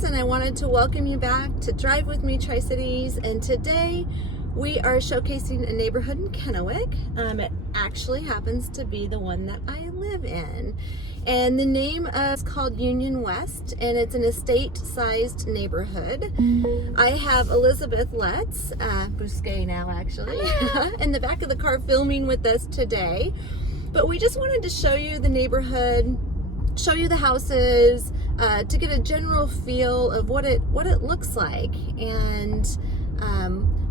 And I wanted to welcome you back to Drive With Me Tri-Cities, and today we are showcasing a neighborhood in Kennewick. It actually happens to be the one that I live in, and the name is called Union West, and it's an estate-sized neighborhood. I have Elizabeth Letts, Bousquet now actually, in the back of the car filming with us today, but we just wanted to show you the neighborhood, show you the houses, to get a general feel of what it looks like, and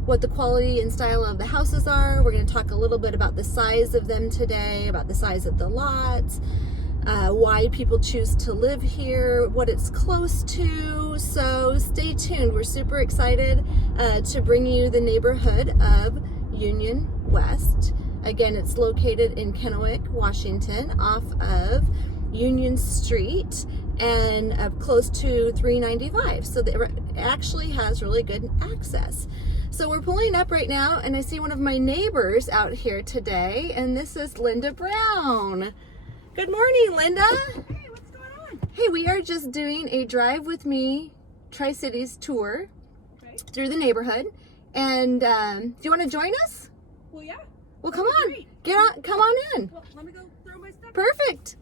what the quality and style of the houses are. We're going to talk a little bit about the size of them today, about the size of the lots, why people choose to live here, what it's close to. So stay tuned. We're super excited to bring you the neighborhood of Union West. Again, it's located in Kennewick, Washington, off of Union Street, and close to 395, so it actually has really good access. So we're pulling up right now, and I see one of my neighbors out here today, and this is Linda Brown. Good morning, Linda. Hey, what's going on? Hey, we are just doing a Drive With Me Tri-Cities tour through the neighborhood, and do you want to join us? Well, yeah. Well, come on. Great. Get on. Come on in. Well, let me go throw my stuff. Perfect.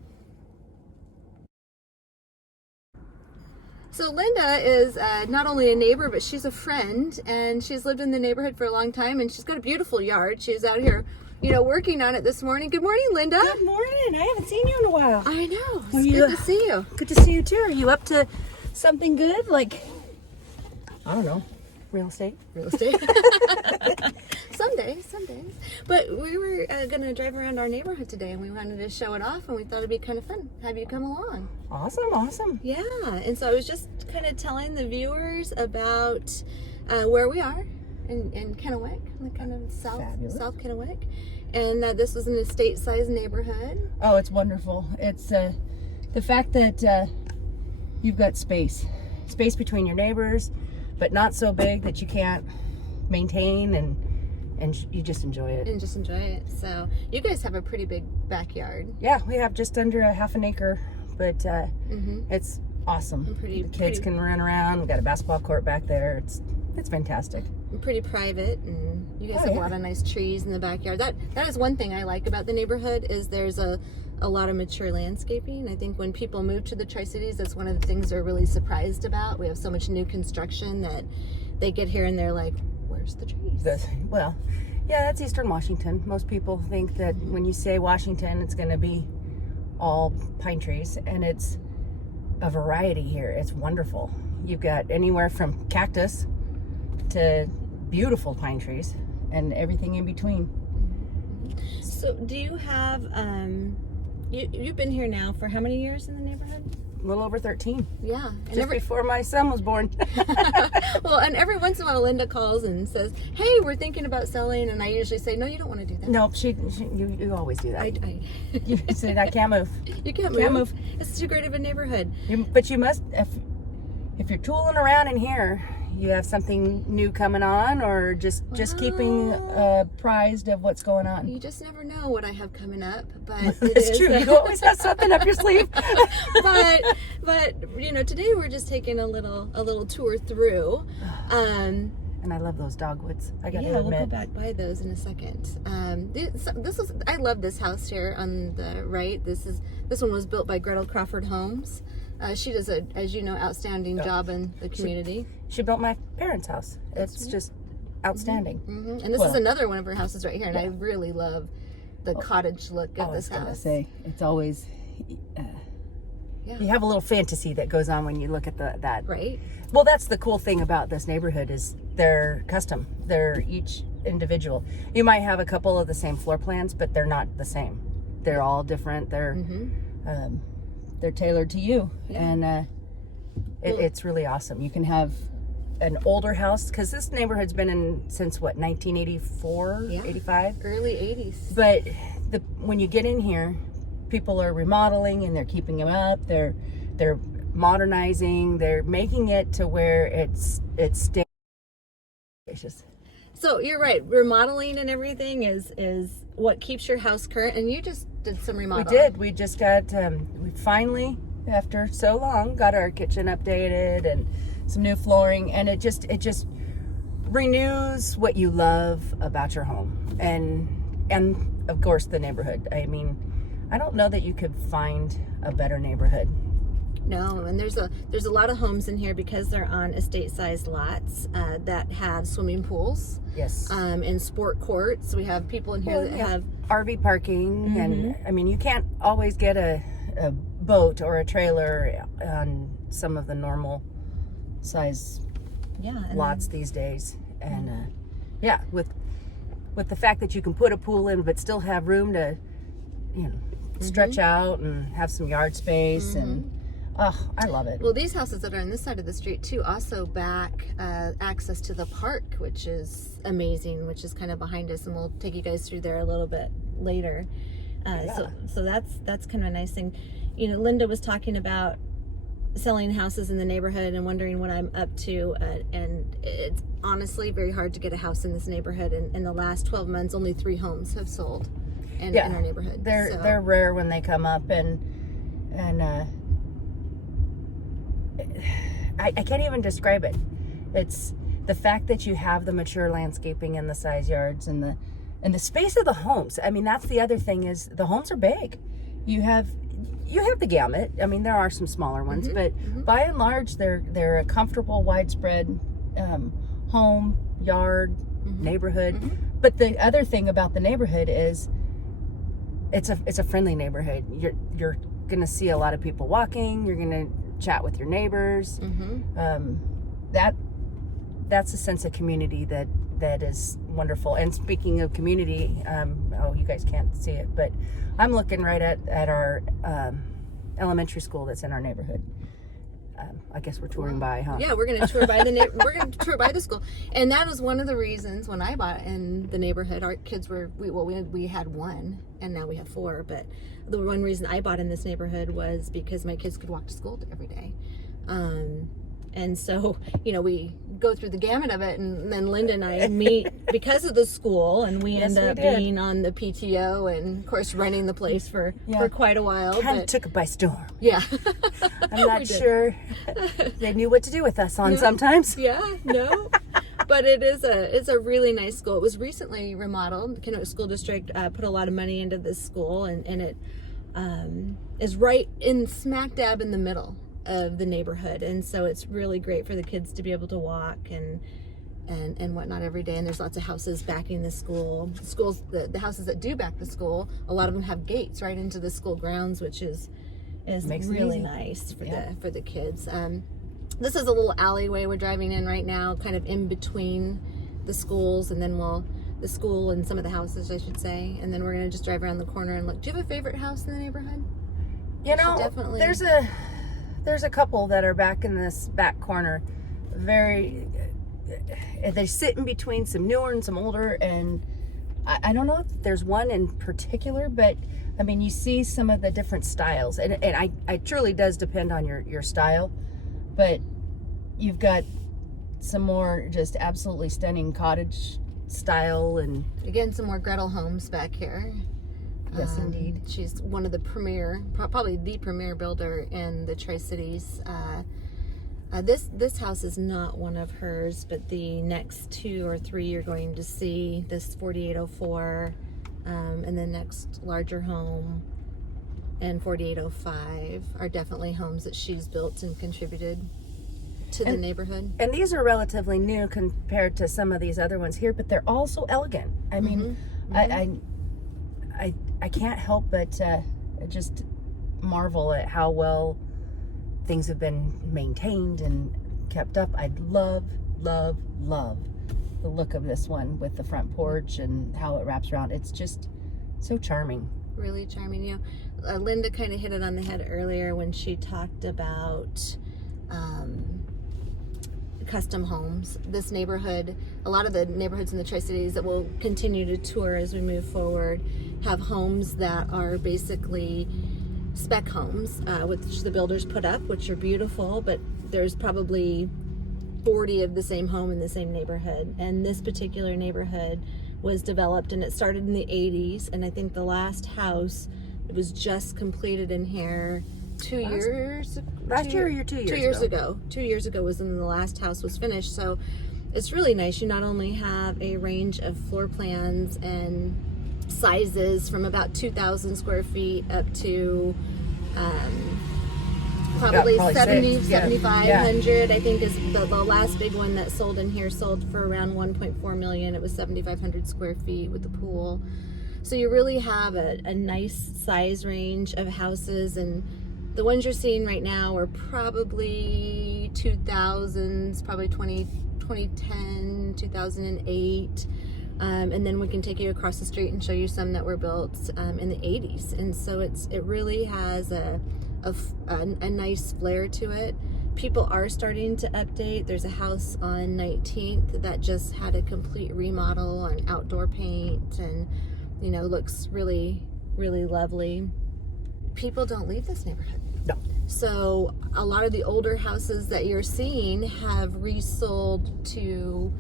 So Linda is not only a neighbor, but she's a friend, and she's lived in the neighborhood for a long time, and she's got a beautiful yard. She's out here, working on it this morning. Good morning, Linda. Good morning. I haven't seen you in a while. I know. It's good to see you. Good to see you too. Are you up to something good? Like, I don't know, real estate? Real estate. Some days. But we were going to drive around our neighborhood today, and we wanted to show it off, and we thought it'd be kind of fun. Have you come along? Awesome. Yeah, and so I was just kind of telling the viewers about where we are in Kennewick, kind of South Kennewick, and this was an estate-sized neighborhood. Oh, it's wonderful. It's the fact that you've got space between your neighbors, but not so big that you can't maintain, and you just enjoy it. So you guys have a pretty big backyard. Yeah, we have just under a half an acre, but it's awesome. The kids can run around. We've got a basketball court back there. It's fantastic. Pretty private, and you guys have a lot of nice trees in the backyard. That is one thing I like about the neighborhood, is there's a lot of mature landscaping. I think when people move to the Tri-Cities, that's one of the things they're really surprised about. We have so much new construction that they get here and they're like, where's the trees? Well, yeah, that's Eastern Washington. Most people think that when you say Washington, it's going to be all pine trees, and it's a variety here. It's wonderful. You've got anywhere from cactus to beautiful pine trees and everything in between. So do you have, you've been here now for how many years in the neighborhood? A little over 13. Yeah. And before my son was born. Well, and every once in a while Linda calls and says, hey, we're thinking about selling, and I usually say, no, you don't want to do that. No, you always do that. You said, I can't move. You can't move. It's too great of a neighborhood. But you must, if you're tooling around in here, you have something new coming on, or just keeping apprised of what's going on. You just never know what I have coming up, but it's true. You always have something up your sleeve. but today we're just taking a little tour through. And I love those dogwoods. I gotta admit. We'll go back by those in a second. I love this house here on the right. This one was built by Gretel Crawford Homes. She does as you know, outstanding job in the community. She built my parents' house. It's just outstanding. And this is another one of her houses right here, and I really love the cottage look of this house. I was gonna say, it's always you have a little fantasy that goes on when you look at that. Right. Well, that's the cool thing about this neighborhood, is they're custom. They're each individual. You might have a couple of the same floor plans, but they're not the same. They're all different. They're tailored to you, and it's really awesome. You can have an older house, because this neighborhood's been in since what, 1984, 85? Early 80s. But when you get in here, people are remodeling and they're keeping them up. They're modernizing. They're making it to where it's spacious. So you're right. Remodeling and everything is what keeps your house current, and you just did some We remodel. did. We just got, we finally, after so long, got our kitchen updated and some new flooring, and it just renews what you love about your home, and of course the neighborhood. I mean, I don't know that you could find a better neighborhood. No, and there's a lot of homes in here because they're on estate-sized lots that have swimming pools. Yes. And sport courts. We have people in here that have RV parking, and I mean, you can't always get a boat or a trailer on some of the normal size lots these days. And with the fact that you can put a pool in but still have room to, stretch out and have some yard space, and I love it. Well, these houses that are on this side of the street too also back access to the park, which is amazing, which is kind of behind us, and we'll take you guys through there a little bit later. So that's kind of a nice thing. Linda was talking about selling houses in the neighborhood and wondering what I'm up to, and it's honestly very hard to get a house in this neighborhood. And in the last 12 months, only 3 homes have sold in our neighborhood. They're rare when they come up, and I can't even describe it. It's the fact that you have the mature landscaping and the size yards and the space of the homes. I mean, that's the other thing, is the homes are big. You have the gamut. I mean, there are some smaller ones, but by and large, they're a comfortable, widespread home, yard, neighborhood. But the other thing about the neighborhood is it's a friendly neighborhood. You're gonna see a lot of people walking. You're gonna chat with your neighbors. That's a sense of community that is wonderful. And speaking of community, you guys can't see it, but I'm looking right at our elementary school that's in our neighborhood. I guess we're touring by, huh? Yeah, we're gonna tour by the school, and that was one of the reasons when I bought in the neighborhood. Our kids we had 1, and now we have 4. But the one reason I bought in this neighborhood was because my kids could walk to school every day. And so, we go through the gamut of it, and then Linda and I meet because of the school, and we end up being on the PTO, and of course running the place for quite a while. Kind of took it by storm. Yeah. I'm not sure they knew what to do with us sometimes. Yeah, no. But it's a really nice school. It was recently remodeled. Kennewick School District put a lot of money into this school, and it is right in smack dab in the middle of the neighborhood, and so it's really great for the kids to be able to walk and whatnot every day. And there's lots of houses backing the school. The houses that do back the school, a lot of them have gates right into the school grounds, which is really nice for the kids. This is a little alleyway we're driving in right now, kind of in between the schools, and then the school and some of the houses, I should say, and then we're gonna just drive around the corner and look. Do you have a favorite house in the neighborhood? Definitely. There's a couple that are back in this back corner. They sit in between some newer and some older, and I don't know if there's one in particular, but I mean, you see some of the different styles, and I truly does depend on your style, but you've got some more just absolutely stunning cottage style, and again, some more Gretel homes back here. Yes, indeed. She's one of the probably the premier builder in the Tri-Cities. This house is not one of hers, but the next 2 or 3 you're going to see, this 4804, and the next larger home, and 4805 are definitely homes that she's built and contributed to the neighborhood. And these are relatively new compared to some of these other ones here, but they're all so elegant. I mean, I can't help but just marvel at how well things have been maintained and kept up. I love the look of this one with the front porch and how it wraps around. It's just so charming. Really charming. Linda kind of hit it on the head earlier when she talked about custom homes. This neighborhood, a lot of the neighborhoods in the Tri-Cities that we'll continue to tour as we move forward, have homes that are basically spec homes, which the builders put up, which are beautiful, but there's probably 40 of the same home in the same neighborhood. And this particular neighborhood was developed, and it started in the 80s, and I think the last house It was just completed in here 2 years. Last year or 2 years ago? 2 years ago. 2 years ago was when the last house was finished. So it's really nice. You not only have a range of floor plans and sizes from about 2,000 square feet up to probably 7,500. I think is the last big one that sold in here sold for around 1.4 million. It was 7,500 square feet with the pool. So you really have a nice size range of houses, and the ones you're seeing right now are probably 2000s, probably 2010, 2008. And then we can take you across the street and show you some that were built in the 80s. And so it really has a nice flair to it. People are starting to update. There's a house on 19th that just had a complete remodel on outdoor paint, and looks really, really lovely. People don't leave this neighborhood. No. So a lot of the older houses that you're seeing have resold to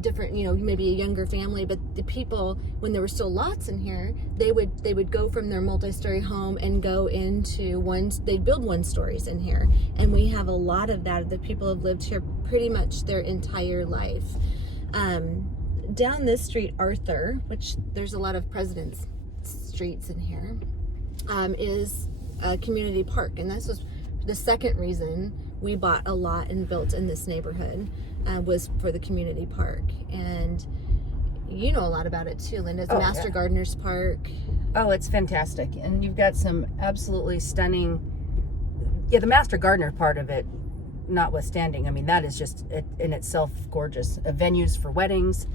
different, maybe a younger family, but the people, when there were still lots in here, they would go from their multi-story home and go into they'd build one-stories in here. And we have a lot of that. The people have lived here pretty much their entire life. Down this street, Arthur, which there's a lot of President's streets in here, is a community park. And this was the second reason we bought a lot and built in this neighborhood, was for the community park. And you know a lot about it too, Linda. It's Master Gardeners Park. Oh, it's fantastic. And you've got some absolutely stunning, the Master Gardener part of it notwithstanding. I mean, that is just in itself gorgeous. Venues for weddings,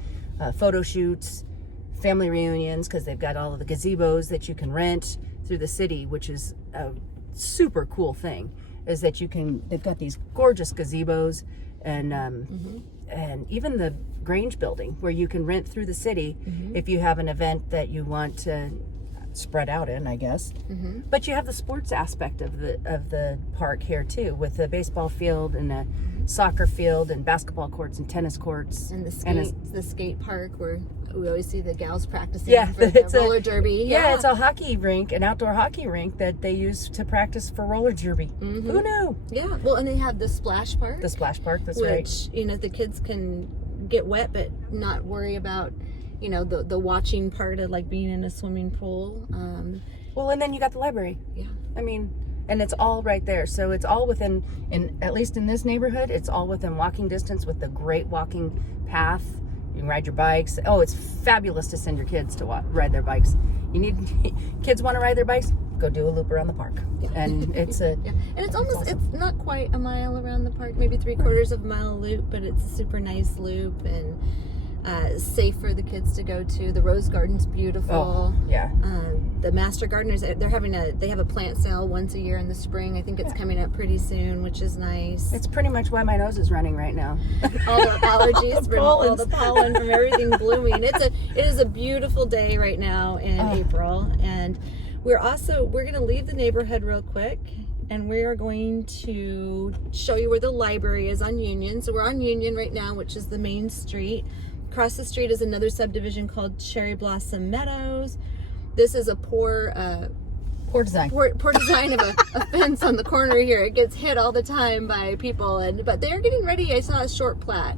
photo shoots, family reunions, because they've got all of the gazebos that you can rent through the city, which is a super cool thing, is that they've got these gorgeous gazebos, and even the Grange Building, where you can rent through the city if you have an event that you want to spread out in, I guess. But you have the sports aspect of the park here too, with a baseball field and a soccer field and basketball courts and tennis courts, and the skate park where we always see the gals practicing for it's the roller derby. Yeah, it's a hockey rink, an outdoor hockey rink that they use to practice for roller derby. Who knew? Yeah, well, and they have the splash park. The splash park, that's which, right. The kids can get wet but not worry about, the watching part of like being in a swimming pool. Well, and then you got the library. Yeah. I mean, and it's all right there. So it's all within, at least in this neighborhood, it's all within walking distance with the great walking path. You can ride your bikes. Oh, it's fabulous to send your kids to ride their bikes. Kids want to ride their bikes? Go do a loop around the park. Yeah. And it's and it's almost, it's not quite a mile around the park, maybe 3/4 of a mile loop, but it's a super nice loop and safe for the kids to go to. The rose garden's beautiful. Oh, yeah. The Master Gardeners, they have a plant sale once a year in the spring. I think it's coming up pretty soon, which is nice. It's pretty much why my nose is running right now. All the allergies from all the pollen from everything blooming. It is a beautiful day right now in April, and we're going to leave the neighborhood real quick, and we are going to show you where the library is on Union. So we're on Union right now, which is the main street. Across the street is another subdivision called Cherry Blossom Meadows. This is a poor design of a fence on the corner here. It gets hit all the time by people, but they're getting ready. I saw a short plat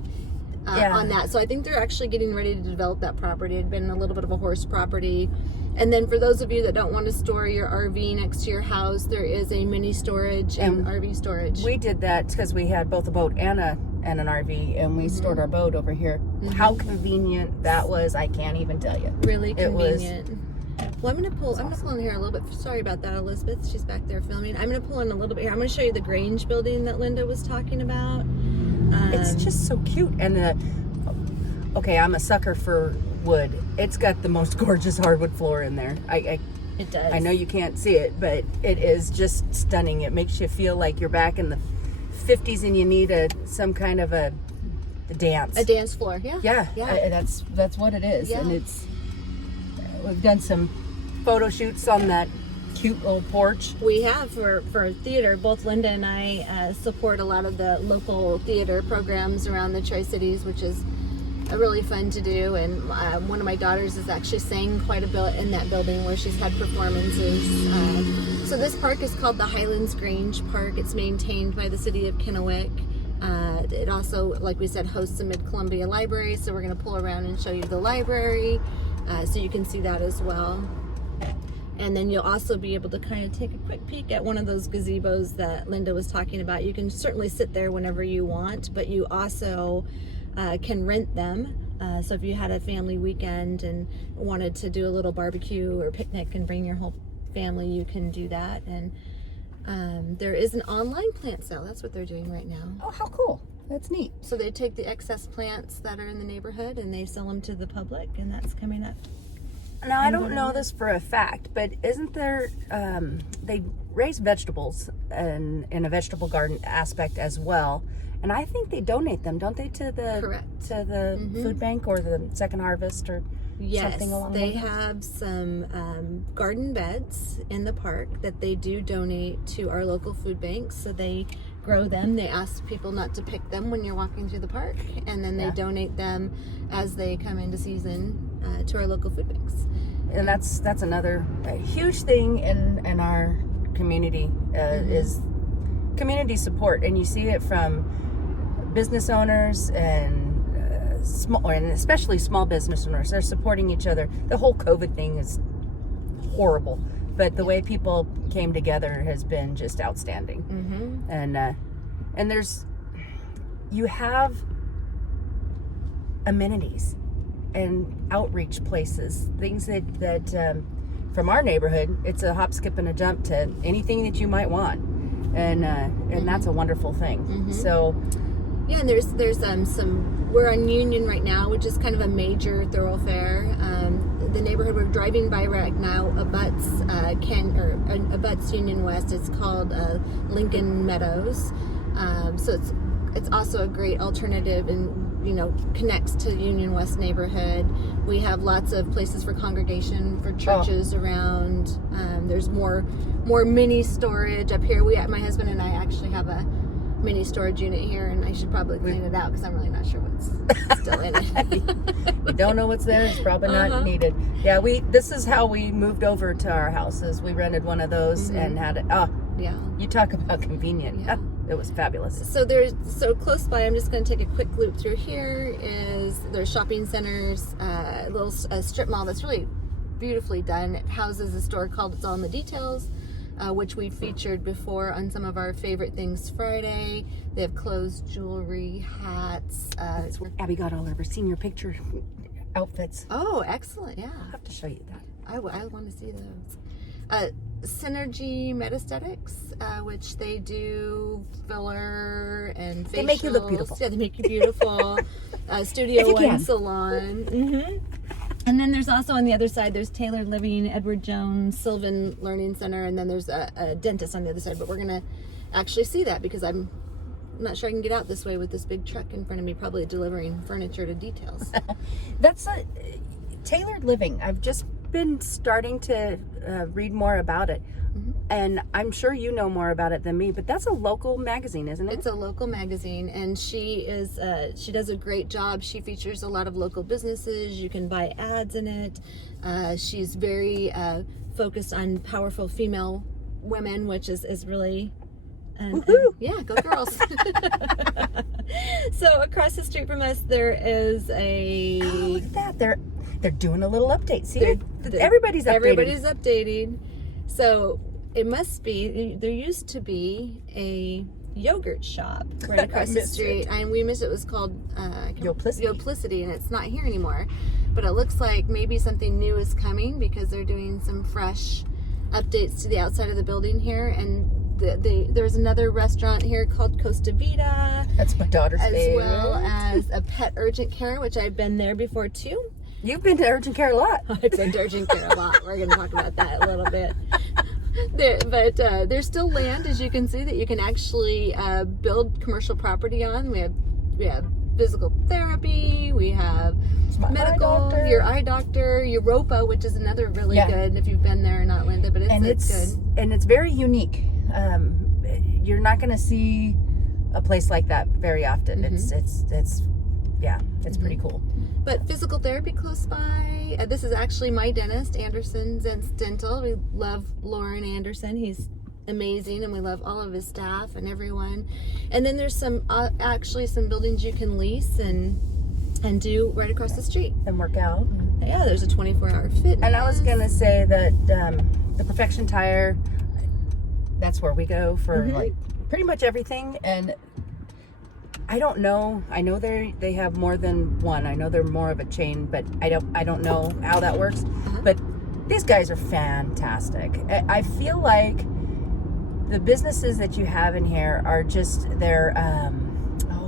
on that, so I think they're actually getting ready to develop that property. It had been a little bit of a horse property. And then for those of you that don't want to store your RV next to your house, there is a mini storage and RV storage. We did that because we had both a boat and an RV, and we stored our boat over here. How convenient that was, I can't even tell you. Really convenient. Well, I'm gonna pull in here a little bit. Sorry about that, Elizabeth. She's back there filming. I'm gonna pull in a little bit here. I'm gonna show you the Grange Building that Linda was talking about. It's just so cute. And I'm a sucker for wood. It's got the most gorgeous hardwood floor in there. It does. I know you can't see it, but it is just stunning. It makes you feel like you're back in the 50s and you need some kind of a dance. A dance floor, yeah. Yeah. That's what it is. Yeah. And we've done some photo shoots on that cute little porch. We have for theater. Both Linda and I support a lot of the local theater programs around the Tri-Cities, which is really fun to do. And one of my daughters is actually sang quite a bit in that building where she's had performances. So this park is called the Highlands Grange Park. It's maintained by the city of Kennewick. It also, like we said, hosts the Mid-Columbia Library, so we're going to pull around and show you the library, so you can see that as well. And then you'll also be able to kind of take a quick peek at one of those gazebos that Linda was talking about. You can certainly sit there whenever you want, but you also can rent them. So if you had a family weekend and wanted to do a little barbecue or picnic and bring your whole family, you can do that. And there is an online plant sale. That's what they're doing right now. Oh, how cool. That's neat. So they take the excess plants that are in the neighborhood and they sell them to the public, and that's coming up. Now, I don't know this for a fact, but isn't there, they raise vegetables in a vegetable garden aspect as well. And I think they donate them, don't they, to the Correct. to the food bank or the Second Harvest or something along They those lines? have some garden beds in the park that they do donate to our local food banks. So they grow them. They ask people not to pick them when you're walking through the park, and then they donate them as they come into season to our local food banks. And that's another huge thing in our community is community support, and you see it from business owners and small, and especially small business owners. They're supporting each other. The whole COVID thing is horrible, but the way people came together has been just outstanding. And you have amenities and outreach places, things that from our neighborhood, it's a hop, skip, and a jump to anything that you might want, and that's a wonderful thing. So yeah, and there's we're on Union right now, which is kind of a major thoroughfare. The neighborhood we're driving by right now abuts abuts Union West. It's called Lincoln Meadows. So it's also a great alternative and connects to Union West neighborhood. We have lots of places for congregation for churches around. There's more mini storage up here. My husband and I actually have a mini storage unit here, and I should probably clean it out because I'm really not sure what's still in it. you don't know what's there. It's probably not needed. Yeah, this is how we moved over to our houses. We rented one of those and had it. Yeah. You talk about convenient. Yeah. It was fabulous. So close by, I'm just going to take a quick loop through here. There's shopping centers, a little strip mall that's really beautifully done. It houses a store called It's All in the Details, which we featured before on some of our favorite things Friday. They have clothes, jewelry, hats. That's where Abby got all of her senior picture outfits. Oh, excellent! Yeah, I'll have to show you that. I want to see those. Synergy Metaesthetics, which they do filler and facials. They make you look beautiful. Yeah, they make you beautiful. Studio One Salon. And then there's also on the other side, there's Tailored Living, Edward Jones, Sylvan Learning Center, and then there's a dentist on the other side. But we're going to actually see that because I'm not sure I can get out this way with this big truck in front of me, probably delivering furniture to Details. That's Tailored Living. I've just been starting to read more about it, and I'm sure you know more about it than me, but that's a local magazine, isn't it? It's a local magazine, and she does a great job. She features a lot of local businesses. You can buy ads in it. She's very focused on powerful female women, which is really yeah, go girls. So across the street from us there is a look at that, they're doing a little update. See, everybody's updating. So it must be, there used to be a yogurt shop right across the street, and we missed it. It was called Yoplicity, and it's not here anymore. But it looks like maybe something new is coming because they're doing some fresh updates to the outside of the building here. And there's another restaurant here called Costa Vida. That's my daughter's favorite. As well as a pet urgent care, which I've been there before too. You've been to urgent care a lot. I've been to urgent care a lot. We're going to talk about that a little bit. There's still land, as you can see, that you can actually build commercial property on. We have physical therapy. We have medical, your eye doctor, Europa, which is another really good if you've been there or not, Linda. But it's good. And it's very unique. You're not going to see a place like that very often. It's yeah, it's pretty cool. But physical therapy close by. This is actually my dentist, Anderson's Dental. We love Lauren Anderson. He's amazing, and we love all of his staff and everyone. And then there's some actually some buildings you can lease and do right across the street And work out. Yeah, there's a 24-hour fitness. And I was gonna say that the Perfection Tire, that's where we go for like pretty much everything. And I don't know. I know they have more than one. I know they're more of a chain, but I don't know how that works. But these guys are fantastic. I feel like the businesses that you have in here are just they're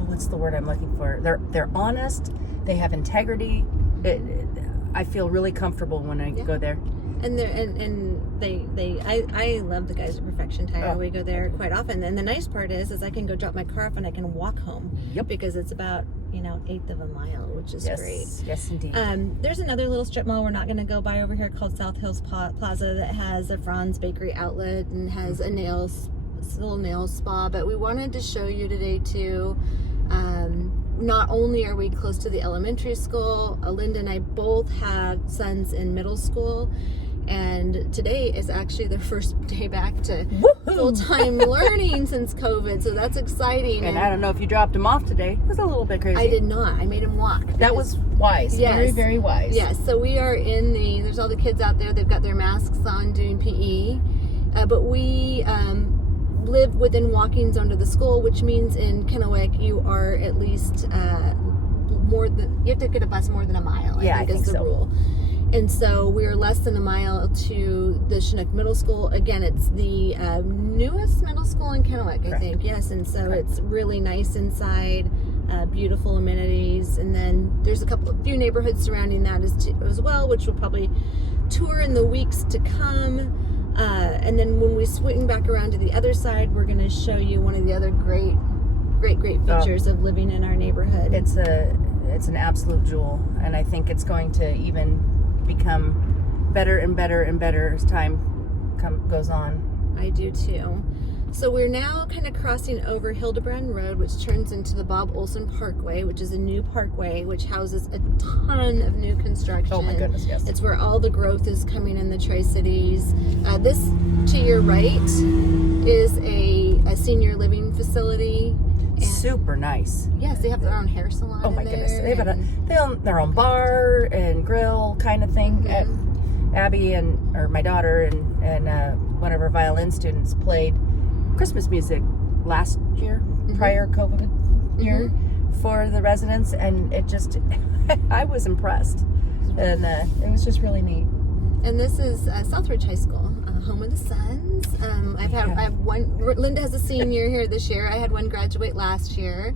what's the word I'm looking for? They're honest. They have integrity. I feel really comfortable when I go there. And I love the guys at Perfection Tire. We go there quite often. And the nice part is I can go drop my car off and I can walk home. Yep. Because it's about, 1/8 of a mile, which is great. Yes, indeed. There's another little strip mall we're not going to go by over here called South Hills Plaza that has a Franz Bakery outlet and has a little nail spa. But we wanted to show you today too. Not only are we close to the elementary school, Linda and I both have sons in middle school, and today is actually their first day back to full-time learning since COVID, so that's exciting. And I don't know if you dropped him off today. It was a little bit crazy. I did not. I made him walk. That was wise. Yes. Very, very wise. Yes, so we are there's all the kids out there. They've got their masks on doing PE, but we live within walking zone to the school, which means in Kennewick you are at least you have to get a bus more than a mile. I think is the rule. And so we're less than a mile to the Chinook Middle School. Again, it's the newest middle school in Kennewick, I think. Yes, and so it's really nice inside, beautiful amenities, and then there's a few neighborhoods surrounding that as well, which we'll probably tour in the weeks to come. And then when we swing back around to the other side, we're going to show you one of the other great features of living in our neighborhood. It's an absolute jewel, and I think it's going to even become better and better and better as time goes on. I do too. So we're now kind of crossing over Hildebrand Road, which turns into the Bob Olson Parkway, which is a new parkway which houses a ton of new construction. Oh my goodness, yes. It's where all the growth is coming in the Tri-Cities. This to your right is a senior living facility. Super nice. Yes, they have their own hair salon. Oh my goodness. They have their own bar and grill kind of thing. Abby or my daughter and one of her violin students played Christmas music last year, prior COVID year, for the residents, and it just I was impressed, and it was just really neat. And this is Southridge High School, home of the Suns. I have one. Linda has a senior here this year. I had one graduate last year.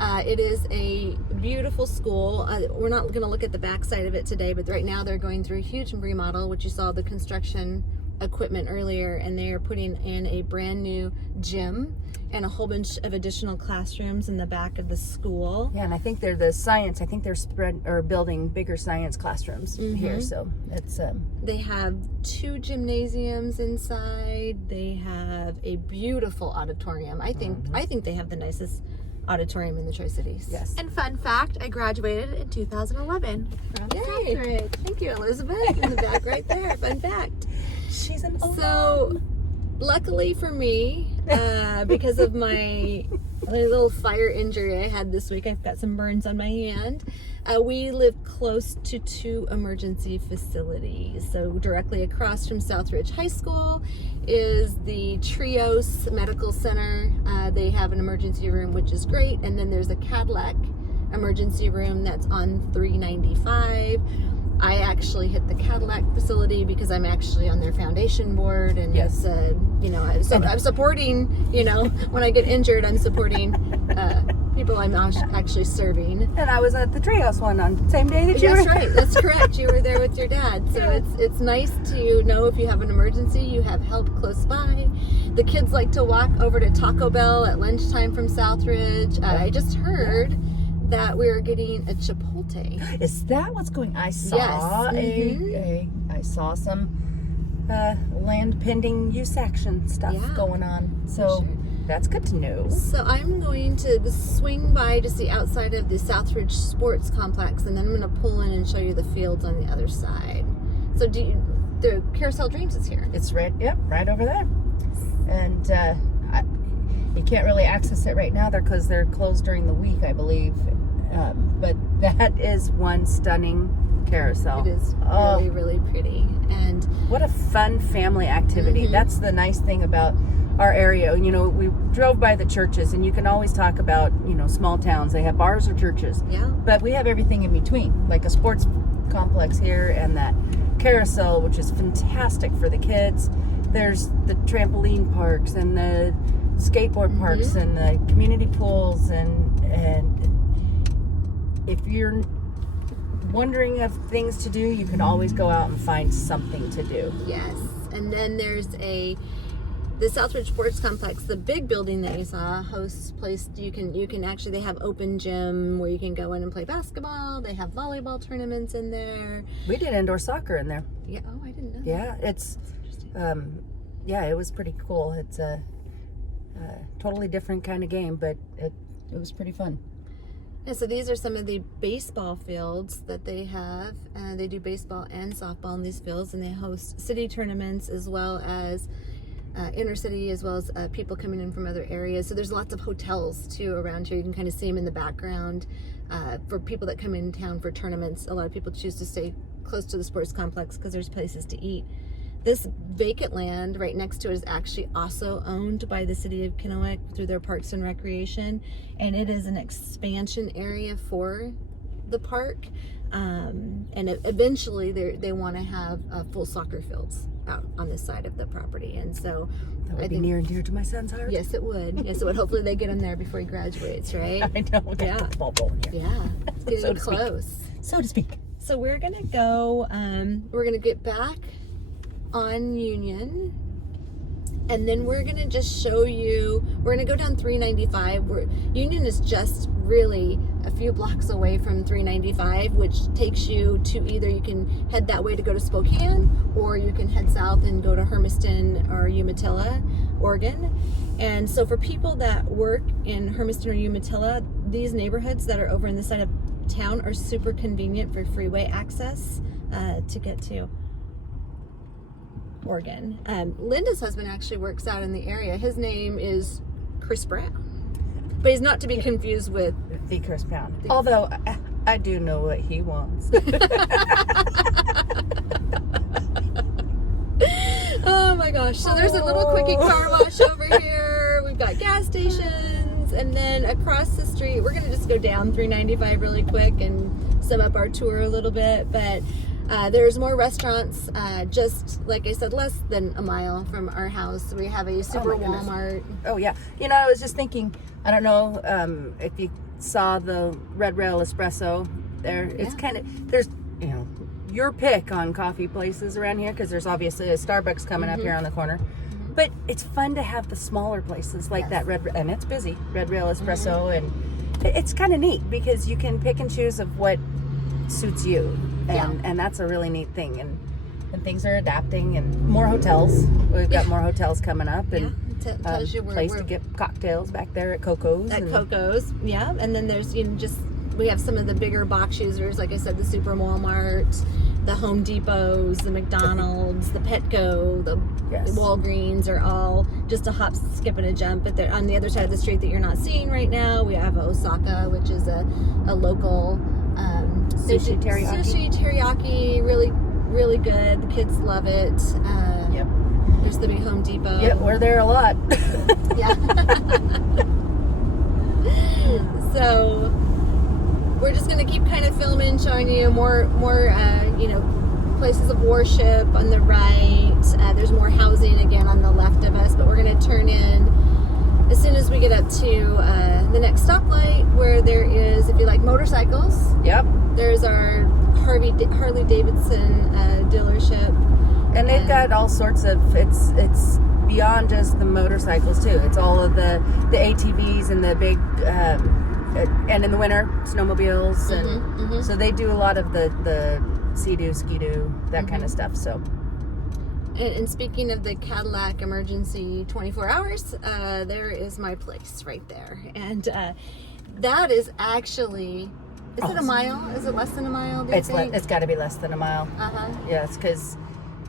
It is a beautiful school. We're not going to look at the backside of it today, but right now they're going through a huge remodel, which you saw the construction equipment earlier, and they are putting in a brand new gym and a whole bunch of additional classrooms in the back of the school. Yeah, and I think they're building bigger science classrooms here. So it's they have 2 gymnasiums inside. They have a beautiful auditorium. I think they have the nicest auditorium in the Tri-Cities. Yes. And fun fact, I graduated in 2011 from Southridge. Thank you, Elizabeth, in the back right there. Fun fact. She's an So, luckily for me, because of my little fire injury I had this week, I've got some burns on my hand. We live close to 2 emergency facilities. So directly across from Southridge High School is the Trios Medical Center. They have an emergency room, which is great. And then there's a Cadillac emergency room that's on 395. I actually hit the Cadillac facility because I'm actually on their foundation board, and yes, I'm supporting. When I get injured, I'm supporting people I'm actually serving. And I was at the Treehouse one on the same day that you were. That's right. That's correct. You were there with your dad. So it's nice to know if you have an emergency, you have help close by. The kids like to walk over to Taco Bell at lunchtime from Southridge. I just heard that we're getting a Chipotle. Is that what's going? I saw I saw some land pending use action stuff going on. So That's good to know. So I'm going to swing by to see outside of the Southridge Sports Complex, and then I'm going to pull in and show you the fields on the other side. So the Carousel Dreams is here. It's right over there. And you can't really access it right now because they're closed during the week, I believe. But that is one stunning carousel. It is really, really pretty. And what a fun family activity. That's the nice thing about our area. You know, we drove by the churches, and you can always talk about, you know, small towns. They have bars or churches. Yeah. But we have everything in between, like a sports complex here and that carousel, which is fantastic for the kids. There's the trampoline parks and the skateboard parks and the community pools, and if you're wondering of things to do, you can always go out and find something to do. Yes. And then there's the Southridge Sports Complex, the big building that you saw, hosts place. You can actually, they have open gym where you can go in and play basketball. They have volleyball tournaments in there. We did indoor soccer in there. Yeah. Oh, I didn't know. Yeah, it's it was pretty cool. It's a totally different kind of game, but it was pretty fun. Yeah, so these are some of the baseball fields that they have. They do baseball and softball in these fields, and they host city tournaments as well as inner city, as well as people coming in from other areas. So there's lots of hotels too around here. You can kind of see them in the background for people that come in town for tournaments. A lot of people choose to stay close to the sports complex because there's places to eat. This vacant land right next to it is actually also owned by the city of Kennewick through their Parks and Recreation, and it is an expansion area for the park. And eventually they want to have full soccer fields out on this side of the property, and so that would be near and dear to my son's heart. Yes, it would. Yes, it would. Hopefully they get him there before he graduates, right? I know. We'll get the ball rolling here. Yeah, it's getting So to close. speak. So to speak. So we're gonna go. We're gonna get back on Union, and then we're gonna just show you. We're gonna go down 395. Union is just really a few blocks away from 395, which takes you to either you can head that way to go to Spokane, or you can head south and go to Hermiston or Umatilla, Oregon. And so for people that work in Hermiston or Umatilla, these neighborhoods that are over in the side of town are super convenient for freeway access to get to Oregon. Linda's husband actually works out in the area. His name is Chris Brown, but he's not to be confused with the Chris Brown. Although I do know what he wants. Oh my gosh. So there's a little quickie car wash over here. We've got gas stations, and then across the street, we're gonna just go down 395 really quick and sum up our tour a little bit. But there's more restaurants, just like I said, less than a mile from our house. We have a super Walmart. Oh yeah. You know, I was just thinking, I don't know if you saw the Red Rail Espresso there. It's kind of, there's, you know, your pick on coffee places around here, because there's obviously a Starbucks coming up here on the corner. But it's fun to have the smaller places like that and it's busy, Red Rail Espresso, and it's kind of neat because you can pick and choose of what suits you. And that's a really neat thing, and things are adapting, and more hotels. We've got more hotels coming up, and tells you place to get cocktails back there at Coco's. Coco's, yeah. And then there's, you know, we have some of the bigger box users, like I said, the Super Walmart, the Home Depots, the McDonald's, the Petco, the Walgreens are all just a hop, skip, and a jump. But they're on the other side of the street that you're not seeing right now. We have Osaka, which is a local sushi teriyaki, really, really good. The kids love it. There's the big Home Depot. Yep, we're there a lot. Yeah. So we're just gonna keep kind of filming, showing you more you know, places of worship on the right. There's more housing again on the left of us, but we're gonna turn in as soon as we get up to the next stoplight, where there is, if you like motorcycles. Yep. There's our Harley Davidson dealership, and they've got all sorts of. It's beyond just the motorcycles too. It's all of the ATVs and the big, and in the winter snowmobiles, and so they do a lot of the Sea-Doo, Ski-Doo, that kind of stuff. So. And speaking of the Cadillac emergency 24 hours, there is my place right there. And that is actually, is it a mile? Is it less than a mile, do you think? It's got to be less than a mile. Uh-huh. Yes, because,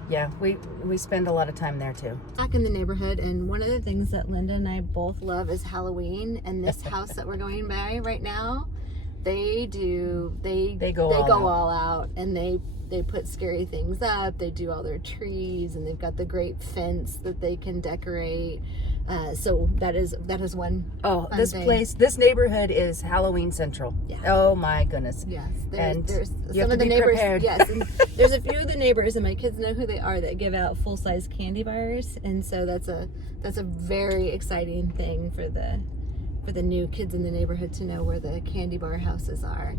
yeah, we spend a lot of time there, too. Back in the neighborhood, and one of the things that Linda and I both love is Halloween. And this house that we're going by right now, they go all out, and they put scary things up. They do all their trees, and they've got the great fence that they can decorate. So that is one. Oh, this thing. place, this neighborhood is Halloween Central. Yeah. Oh my goodness. Yes, You there's have some to of the be neighbors. prepared. Yes, and there's a few of the neighbors, and my kids know who they are, that give out full size candy bars, and so that's a very exciting thing for the new kids in the neighborhood to know where the candy bar houses are.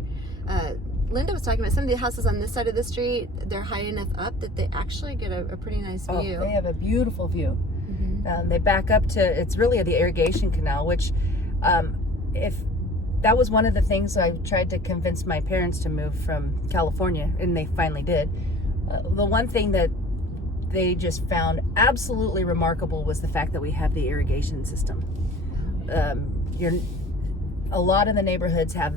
Linda was talking about some of the houses on this side of the street. They're high enough up that they actually get a pretty nice view. Oh, they have a beautiful view. Mm-hmm. They back up to, it's really the irrigation canal, which if that was one of the things I tried to convince my parents to move from California, and they finally did. The one thing that they just found absolutely remarkable was the fact that we have the irrigation system. A lot of the neighborhoods have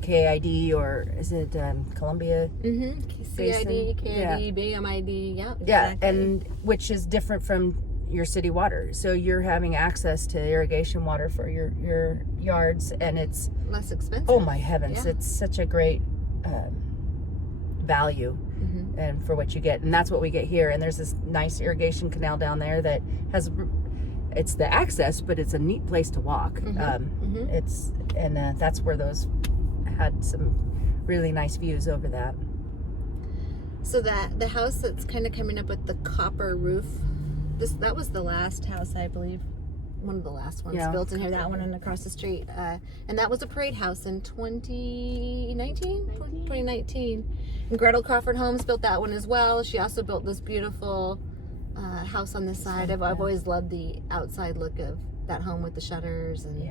KID, or is it Columbia? Mm-hmm. CID, KID, Yeah. BMID, yeah. Yeah, Exactly. and which is different from your city water. So you're having access to irrigation water for your yards, and it's, less expensive. oh my heavens, Yeah. it's such a great value Mm-hmm. and for what you get. And that's what we get here. And there's this nice irrigation canal down there that has, it's the access, but it's a neat place to walk. Mm-hmm. It's, and that's where those had some really nice views over that. So that the house that's kind of coming up with the copper roof, that was the last house, I believe, one of the last ones built in here. That one and across the street, and that was a parade house in 2019. And Gretel Crawford Homes built that one as well. She also built this beautiful house on this side. I've always loved the outside look of that home with the shutters and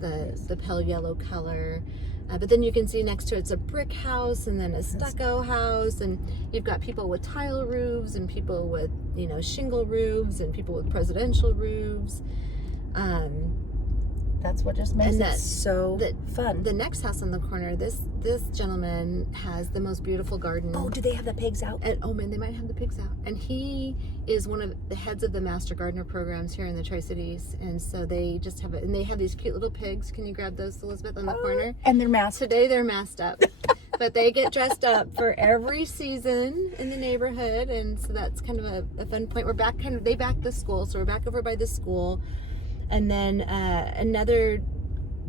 the pale yellow color. But then you can see next to it's a brick house, and then a stucco house, and you've got people with tile roofs and people with, shingle roofs and people with presidential roofs. That's what just makes it so fun. The next house on the corner, this gentleman has the most beautiful garden. Oh, do they have the pigs out? And oh man, they might have the pigs out. And he is one of the heads of the Master Gardener programs here in the Tri-Cities. And so they just have it, and they have these cute little pigs. Can you grab those, Elizabeth, on the corner? And they're masked. Today they're masked up. But they get dressed up for every season in the neighborhood, and so that's kind of a fun point. We're back, they back the school, so we're back over by the school. And then another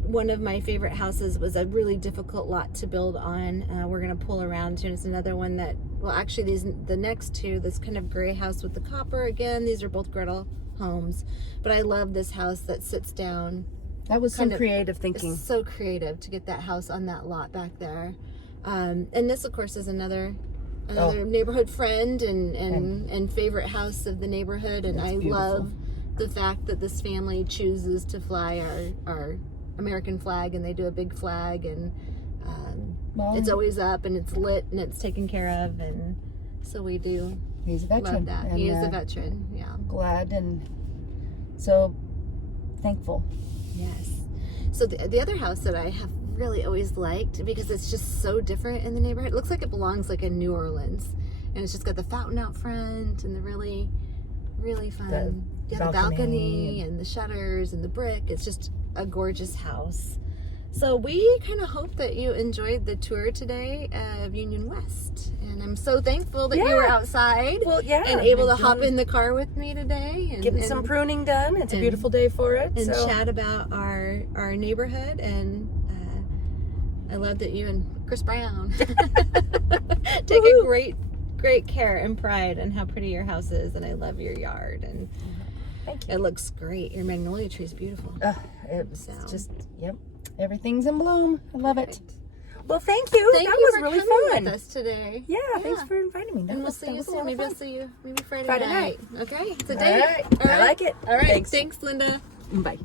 one of my favorite houses was a really difficult lot to build on. We're going to pull around to, and it's another one that, well, actually the next two, this kind of gray house with the copper, again, these are both Gretel homes. But I love this house that sits down. That was some creative thinking. It's so creative to get that house on that lot back there. And this, of course, is another neighborhood friend and favorite house of the neighborhood. And I love the fact that this family chooses to fly our American flag, and they do a big flag, and it's always up and it's lit and it's taken care of, and so we do. He's a veteran. Love that. And, He is a veteran. Yeah. I'm glad and so thankful. Yes. So the other house that I have really always liked, because it's just so different in the neighborhood. It looks like it belongs like in New Orleans, and it's just got the fountain out front and the really fun. The balcony and the shutters and the brick. It's just a gorgeous house. So we kind of hope that you enjoyed the tour today of Union West. And I'm so thankful that you were outside and able to hop in the car with me today. And getting some pruning done. It's a beautiful day for it. And chat about our neighborhood. And I love that you and Chris Brown take a great care and pride in how pretty your house is. And I love your yard. And thank you. It looks great. Your magnolia tree is beautiful. It's just, everything's in bloom. I love it. Well, thank you. Thank that you was for really coming fun with us today. Yeah, thanks for inviting me. And we'll see you soon. Maybe I'll see you Friday Friday night. night. Okay, it's a All date. right. I like it. All right. Thanks, Linda. Bye.